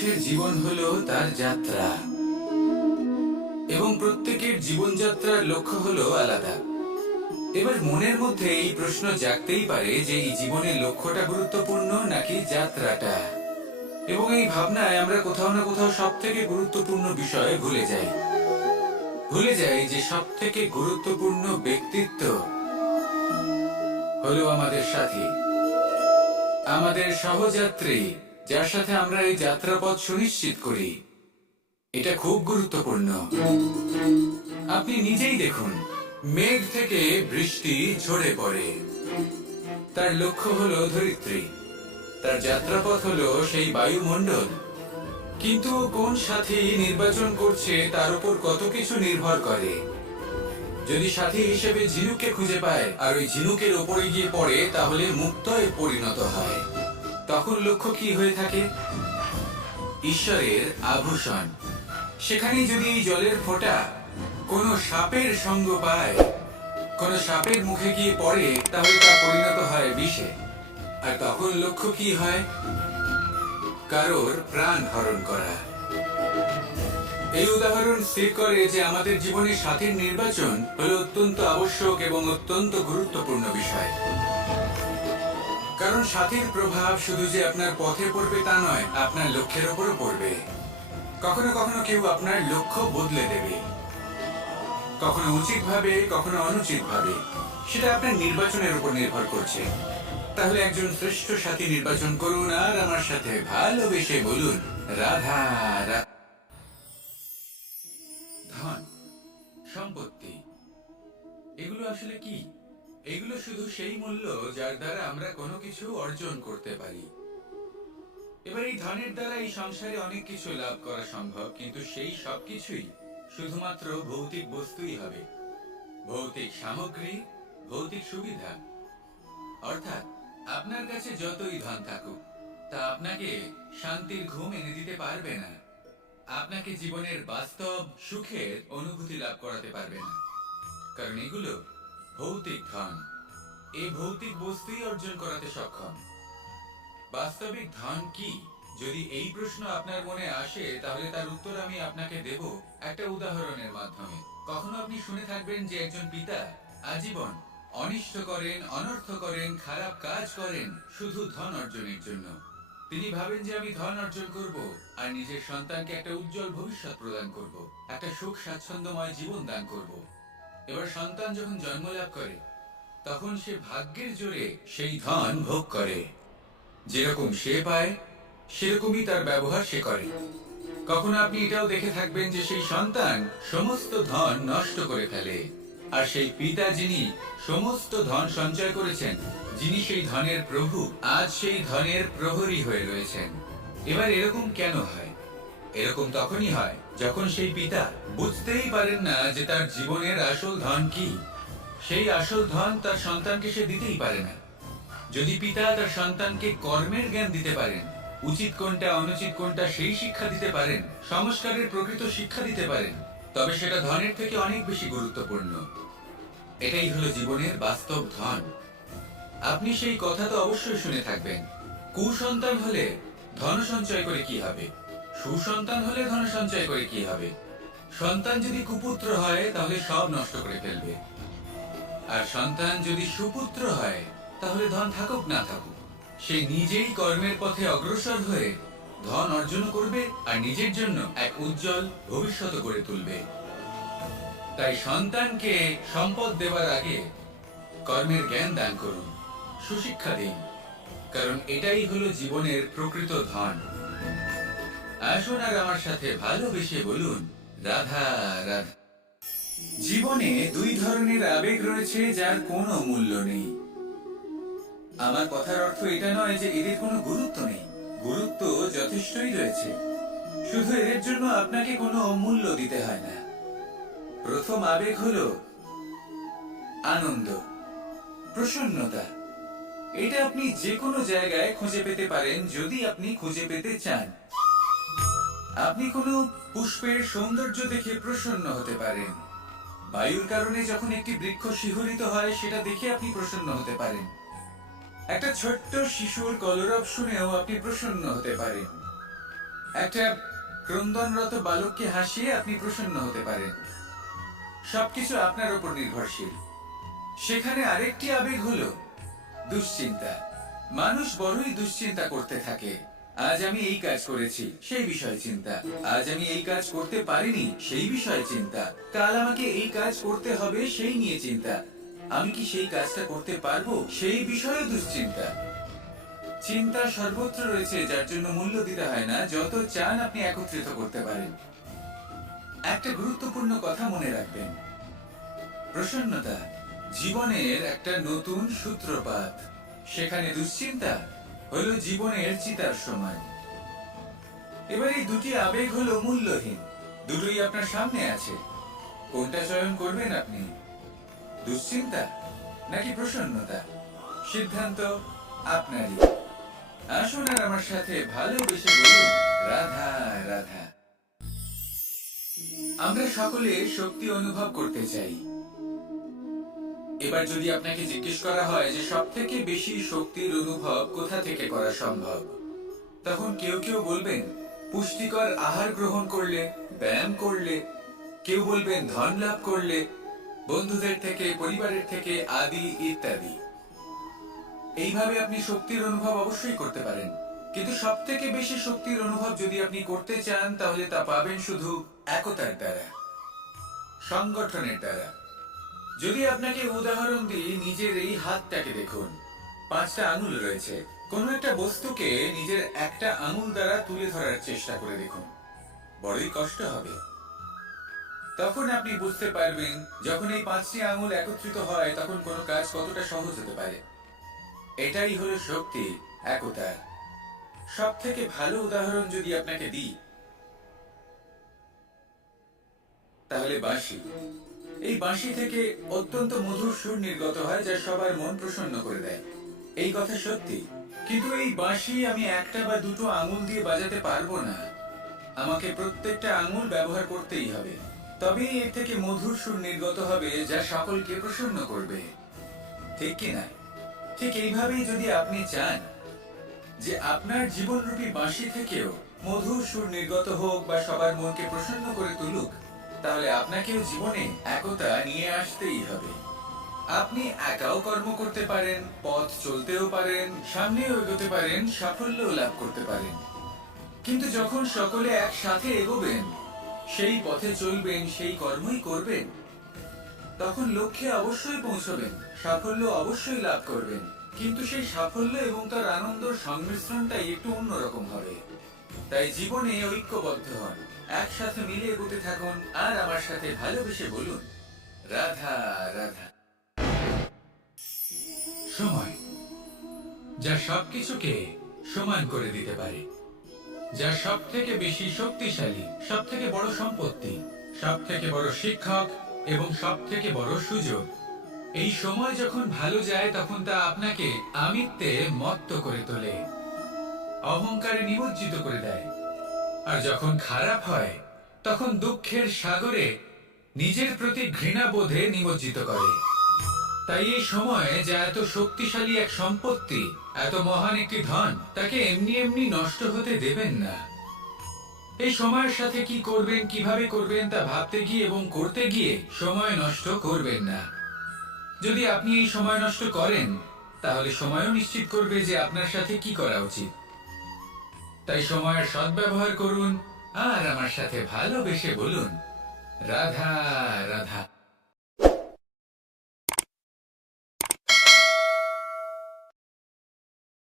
মানুষের জীবন হলো তার যাত্রা এবং প্রত্যেকের জীবনযাত্রার লক্ষ্য হলো আলাদা। এবার মনের মধ্যে এই প্রশ্ন জাগতেই পারে যে এই জীবনের লক্ষ্যটা গুরুত্বপূর্ণ নাকি যাত্রাটা। এবং এই ভাবনায় আমরা কোথাও না কোথাও সব থেকে গুরুত্বপূর্ণ বিষয় ভুলে যাই যে সব থেকে গুরুত্বপূর্ণ ব্যক্তিত্ব হলো আমাদের সাথী, আমাদের সহযাত্রী, যার সাথে আমরা এই যাত্রাপথ সুনিশ্চিত করি। এটা খুব গুরুত্বপূর্ণ। আপনি নিজেই দেখুন, মেঘ থেকে বৃষ্টি ঝরে পড়ে, তার লক্ষ্য হলো ধরিত্রী, তার যাত্রাপথ হলো সেই বায়ুমণ্ডল। কিন্তু কোন সাথী নির্বাচন করছে তার উপর কত কিছু নির্ভর করে। যদি সাথী হিসেবে ঝিনুককে খুঁজে পায় আর ওই ঝিনুকের ওপরে গিয়ে পড়ে, তাহলে মুক্তয়ে পরিণত হয়। তখন লক্ষ্য কি হয়ে থাকে? ঈশ্বরের আভূষণ। সেখানে যদি এই জলের ফোঁটা কোনো সাপের সঙ্গ পায়, কোনো সাপের মুখে গিয়ে পড়ে, তাহলে তা পরিণত হয় বিষে। আর তখন লক্ষ্য কি হয়? কারোর প্রাণ হরণ করা। এই উদাহরণ স্থির করে যে আমাদের জীবনে সাথীর নির্বাচন হলো অত্যন্ত আবশ্যক এবং অত্যন্ত গুরুত্বপূর্ণ বিষয়। কারণ সাথীর প্রভাব শুধু যে আপনার পথে পড়বে তা নয়, আপনার লক্ষ্যের উপরও পড়বে। কখনো কখনো কেউ আপনার লক্ষ্য বদলে দেবে, কখনো উচিত ভাবে, কখনো অনুচিত ভাবে। সেটা আপনার নির্বাচনের উপর নির্ভর করছে। তাহলে একজন শ্রেষ্ঠ সাথী নির্বাচন করুন আর আমার সাথে ভালোবেসে বলুন, রাধা। ধন, সম্পত্তি, এগুলো আসলে কি? এগুলো শুধু সেই মূল্য যার দ্বারা আমরা কোনো কিছু অর্জন করতে পারি। এবার এই ধনের দ্বারা এই সংসারে অনেক কিছু লাভ করা সম্ভব, কিন্তু সেই সবকিছুই শুধুমাত্র ভৌতিক বস্তুই হবে, ভৌতিক সামগ্রী, ভৌতিক সুবিধা। অর্থাৎ আপনার কাছে যতই ধন থাকুক, তা আপনাকে শান্তির ঘুম এনে দিতে পারবে না, আপনাকে জীবনের বাস্তব সুখের অনুভূতি লাভ করাতে পারবে না। কারণ এগুলো ভৌতিক ধন, এই ভৌতিক বস্তুই অর্জন করাতে সক্ষম। বাস্তবিক ধন কি? যদি এই প্রশ্ন আপনার মনে আসে, তাহলে তার উত্তর আমি আপনাকে দেব একটা উদাহরণের মাধ্যমে। কখনো আপনি শুনে থাকবেন যে একজন পিতা আজীবন অনিষ্ট করেন, অনর্থ করেন, খারাপ কাজ করেন শুধু ধন অর্জনের জন্য। তিনি ভাবেন যে আমি ধন অর্জন করব আর নিজের সন্তানকে একটা উজ্জ্বল ভবিষ্যৎ প্রদান করব, একটা সুখ স্বাচ্ছন্দ্যময় জীবন দান করব। এবার সন্তান যখন জন্ম লাভ করে, তখন সে ভাগ্যের জোরে সেই ধন ভোগ করে। যেরকম সে পায়, সেরকমই তার ব্যবহার সে করে। কখনো আপনি এটাও দেখে থাকবেন যে সেই সন্তান সমস্ত ধন নষ্ট করে ফেলে, আর সেই পিতা যিনি সমস্ত ধন সঞ্চয় করেছেন, যিনি সেই ধনের প্রভু, আজ সেই ধনের প্রহরী হয়ে রয়েছেন। এবার এরকম কেন হয়? এরকম তখনই হয় যখন সেই পিতা বুঝতেই পারেন না যে তার জীবনের আসল ধন কি। সেই আসল ধন তার সন্তানকে সে দিতেই পারে না। যদি পিতা তার সন্তানকে কর্মের জ্ঞান দিতে পারেন, উচিত কোনটা অনুচিত কোনটা সেই শিক্ষা দিতে পারেন, সংস্কারের প্রকৃত শিক্ষা দিতে পারেন, তবে সেটা ধনের থেকে অনেক বেশি গুরুত্বপূর্ণ। এটাই হলো জীবনের বাস্তব ধন। আপনি সেই কথা তো অবশ্যই শুনে থাকবেন, কুসন্তান হলে ধন সঞ্চয় করে কি হবে, সুসন্তান হলে ধন সঞ্চয় করে কি হবে। সন্তান যদি কুপুত্র হয়, তাহলে সব নষ্ট করে ফেলবে। আর সন্তান যদি সুপুত্র হয়, তাহলে ধন থাকুক না থাকুক, সে নিজেই কর্মের পথে অগ্রসর হয়ে ধন অর্জন করবে আর নিজের জন্য এক উজ্জ্বল ভবিষ্যৎ গড়ে তুলবে। তাই সন্তানকে সম্পদ দেওয়ার আগে কর্মের জ্ঞান দান করুন, সুশিক্ষা দিন, কারণ এটাই হলো জীবনের প্রকৃত ধন। আসুন আর আমার সাথে ভালোবেসে বলুন, রাধা রাধা। জীবনে দুই ধরনের আবেগ রয়েছে যার কোনো মূল্য নেই। আমার কথার অর্থ এটা নয় যে এদের কোনো গুরুত্ব নেই, গুরুত্ব যথেষ্টই রয়েছে, শুধু এদের জন্য আপনাকে কোনো মূল্য দিতে হয় না। প্রথম আবেগ হলো আনন্দ, প্রসন্নতা। এটা আপনি যে কোনো জায়গায় খুঁজে পেতে পারেন যদি আপনি খুঁজে পেতে চান। আপনি কোনো পুষ্পের সৌন্দর্য দেখে প্রসন্ন হতে পারেন, বায়ুর কারণে যখন একটি বৃক্ষ শিহরিত হয় সেটা দেখে আপনি প্রসন্ন হতে পারেন, একটা ছোট্ট শিশুর কলরব শুনেও আপনি প্রসন্ন হতে পারেন, একটা ক্রন্দনরত বালককে হাসিয়ে আপনি প্রসন্ন হতে পারেন। সবকিছু আপনার উপর নির্ভরশীল। সেখানে আরেকটি আবেগ হলো দুশ্চিন্তা। মানুষ বড়ই দুশ্চিন্তা করতে থাকে। আজ আমি এই কাজ করেছি, সেই বিষয়ে চিন্তা। আজ আমি এই কাজ করতে পারিনি, সেই বিষয়ে চিন্তা। কাল আমাকে এই কাজ করতে হবে, সেই নিয়ে চিন্তা। আমি কি সেই কাজটা করতে পারবো, সেই বিষয়ে দুশ্চিন্তা। চিন্তা সর্বত্র রয়েছে, যার জন্য মূল্য দিতে হয় না। যত চান আপনি একত্রিত করতে পারেন। একটা গুরুত্বপূর্ণ কথা মনে রাখবেন, প্রসন্নতা জীবনের একটা নতুন সূত্রপাত। সেখানে দুশ্চিন্তা হলো জীবনের চিতার সময়। এবার এই দুটি আবেগ হলো মূল্যহীন, দুটোই আপনার সামনে আছে। কোনটা চয়ন করবেন আপনি, দুশ্চিন্তা নাকি প্রসন্নতা? সিদ্ধান্ত আপনারই। আসুন আর আমার সাথে ভালোবেসে বলুন, রাধা রাধা। আমরা সকলে শক্তি অনুভব করতে চাই। এবার যদি আপনাকে জিজ্ঞেস করা হয় যে সব থেকে বেশি শক্তির অনুভব কোথা থেকে করা সম্ভব, তখন কেউ কেউ বলবেন পুষ্টিকর আহার গ্রহণ করলে, ব্যায়াম করলে। কেউ বলবেন ধন লাভ করলে, বন্ধুদের থেকে, পরিবারের থেকে, আদি ইত্যাদি। এইভাবে আপনি শক্তির অনুভব অবশ্যই করতে পারেন, কিন্তু সব থেকে বেশি শক্তির অনুভব যদি আপনি করতে চান, তাহলে তা পাবেন শুধু একতার দ্বারা, সংগঠনের দ্বারা। যদি আপনাকে উদাহরণ দিই, নিজের এই হাতটাকে দেখুন। 5টা আঙুল রয়েছে। কোন একটা বস্তুকে নিজের একটা আঙুল দ্বারা তুলে ধরার চেষ্টা করে দেখুন, বড়ই কষ্ট হবে। তখন আপনি বুঝতে পারবেন, যখন এই 5টি আঙুল একত্রিত হয়, তখন কোনো কাজ কতটা সহজ হতে পারে। এটাই হলো শক্তি, একতা। সব থেকে ভালো উদাহরণ যদি আপনাকে দিই, তাহলে বাঁশি। এই বাঁশি থেকে অত্যন্ত মধুর সুর নির্গত হয়, যা সবার মন প্রসন্ন করে দেয়। এই কথা সত্যি। কিন্তু এই বাঁশি আমি একটা বা দুটো আঙুল দিয়ে বাজাতে পারবো না। আমাকে প্রত্যেকটা আঙুল ব্যবহার করতেই হবে, তবেই এর থেকে মধুর সুর নির্গত হবে, যা সকলকে প্রসন্ন করবে। ঠিক কিনা? ঠিক এইভাবেই যদি আপনি চান যে আপনার জীবনরূপী বাঁশি থেকেও মধুর সুর নির্গত হোক বা সবার মনকে প্রসন্ন করে তুলুক, তাহলে আপনাকেও জীবনে একতা নিয়ে আসতেই হবে। আপনি একাও কর্ম করতে পারেন, পথ চলতেও পারেন, সামনেও এগোতে পারেন, সাফল্যও লাভ করতে পারেন। কিন্তু যখন সকলে একসাথে এগোবেন, সেই পথে চলবেন, সেই কর্মই করবেন, তখন লক্ষ্যে অবশ্যই পৌঁছবেন, সাফল্য অবশ্যই লাভ করবেন। কিন্তু সেই সাফল্য এবং তার আনন্দের সংমিশ্রণটাই একটু অন্যরকম হবে। তাই জীবনে ঐক্যবদ্ধ হন, একসাথে মিলে এগোতে থাকুন, আর আমার সাথে ভালোবেসে বলুন, রাধা রাধা। সময়, যা সবকিছুকে সমান করে দিতে পারে, যা সব থেকে বেশি শক্তিশালী, সব থেকে বড় সম্পত্তি, সব থেকে বড় শিক্ষক এবং সব থেকে বড় সুযোগ। এই সময় যখন ভালো যায়, তখন তা আপনাকে আমিত্বে মত্ত করে তোলে, অহংকারে নিমজ্জিত করে দেয়। আর যখন খারাপ হয়, তখন দুঃখের সাগরে নিজের প্রতি ঘৃণাবোধে নিমজ্জিত করে। তাই এই সময়, যা এত শক্তিশালী এক সম্পত্তি, এত মহান একটি ধন, তাকে এমনি এমনি নষ্ট হতে দেবেন না। এই সময়ের সাথে কি করবেন, কিভাবে করবেন, তা ভাবতে গিয়ে এবং করতে গিয়ে সময় নষ্ট করবেন না। যদি আপনি এই সময় নষ্ট করেন, তাহলে সময়ও নিশ্চিত করবে যে আপনার সাথে কি করা উচিত। তাই সময়ের সদ্ব্যবহার করুন, আর আমার সাথে ভালোবেসে বলুন, রাধা রাধা।